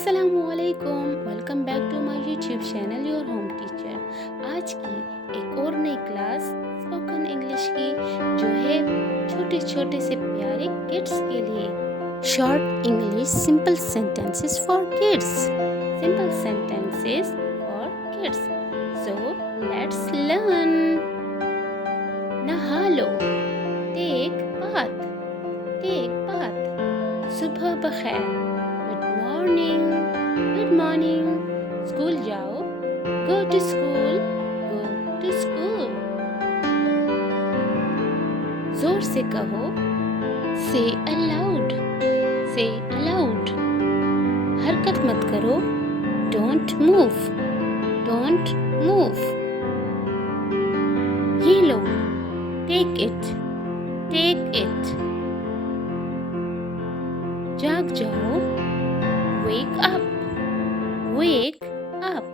अस्सलामुअलैकुम, welcome back to my YouTube channel your home teacher. आज की एक और नई क्लास स्पोकन इंग्लिश की जो है छोटे छोटे से प्यारे किड्स के लिए। Short English simple sentences for kids, simple sentences for kids. So let's learn. नहा लो, टेक बाथ, टेक बाथ। सुबह बखैर, गुड मॉर्निंग। स्कूल जाओ, go to school, go to school. जोर से कहो, से अलाउड, से अलाउड। हरकत मत करो, डोंट मूव, डोंट मूव। ये लो, टेक इट, टेक इट। जाग जाओ, वेक अप, वेक अप।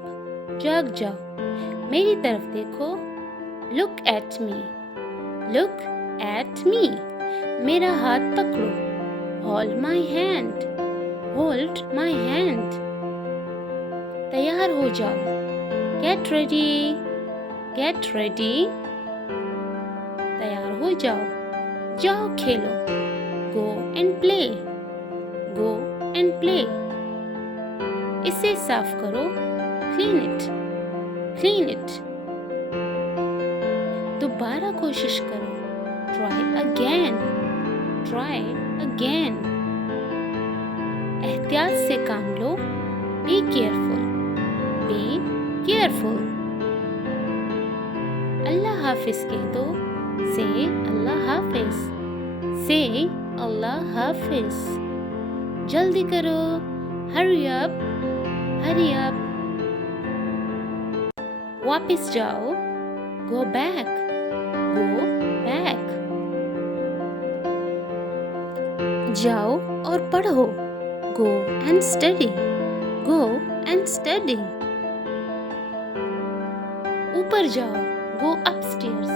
जाग जाओ। मेरी तरफ देखो, look at me, look at me. मेरा हाथ पकड़ो, hold my hand, hold my hand. तैयार हो जाओ, गेट रेडी, गेट रेडी। तैयार हो जाओ, जाओ खेलो, go and play, go and play. इसे साफ करो, क्लीन इट, क्लीन इट। दोबारा कोशिश करो, ट्राई अगेन, ट्राई अगेन। एहतियात से काम लो, बी केयरफुल, बी केयरफुल। अल्लाह हाफिज कह दो, से अल्लाह हाफिज, से अल्लाह हाफिज। जल्दी करो, हरी अप, हरी अप। वापस जाओ, गो बैक, गो बैक। जाओ और पढ़ो, go and study, go and study. ऊपर जाओ, गो अपस्टेयर्स,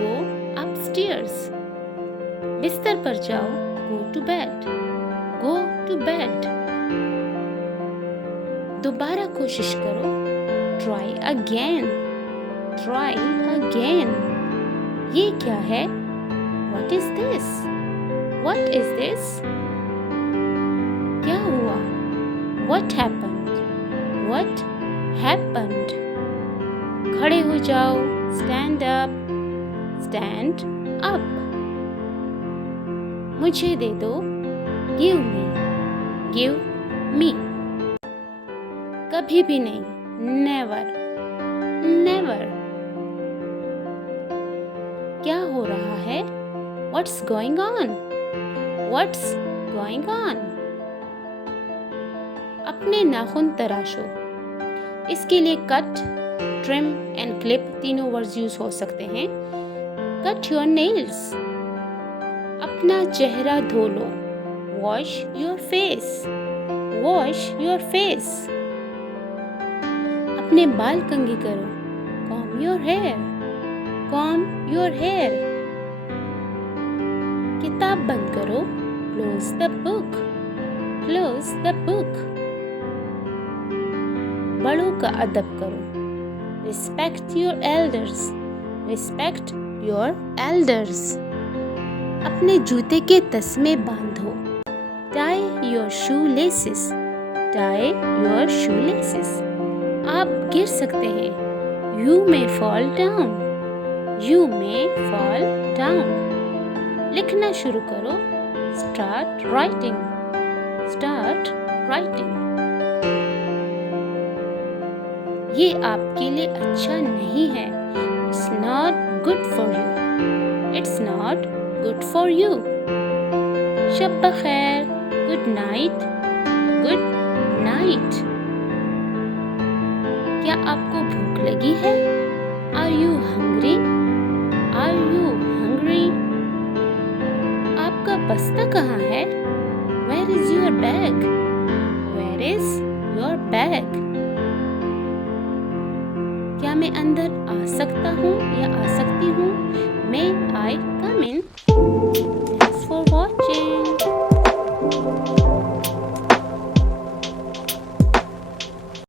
गो अपस्टेयर्स। बिस्तर पर जाओ, go to bed, go to bed. दोबारा कोशिश करो, ट्राई अगेन, ट्राई अगेन। ये क्या है? What is this? What is this? क्या हुआ? What happened? What happened? खड़े हो जाओ, स्टैंड अप, स्टैंड अप। मुझे दे दो, गिव मी, गिव मी। कभी भी नहीं, नेवर, नेवर। क्या हो रहा है? What's going on? What's going on? अपने नाखून तराशो। इसके लिए कट, ट्रिम एंड क्लिप तीनों वर्ड्स यूज हो सकते हैं। Cut your nails. अपना चेहरा धो लो, wash your face, wash your face. अपने बाल कंघी करो, comb your hair, comb your hair. किताब बंद करो, close the book, close the book. बड़ों का अदब करो, respect your elders, respect your elders. अपने जूते के तस्मे बांधो, tie your shoelaces, tie your shoelaces. आप गिर सकते हैं, you may fall down, you may fall down. लिखना शुरू करो, स्टार्ट राइटिंग, स्टार्ट राइटिंग। ये आपके लिए अच्छा नहीं है, it's not good for you, it's not good for you. शब बखैर, गुड नाइट, गुड नाइट। क्या आपको भूख लगी है? Are you hungry? Are you hungry? आपका बस्ता कहाँ है? Where is your bag? Where is your bag? क्या मैं अंदर आ सकता हूँ या आ सकती हूँ? मे आई कम इन?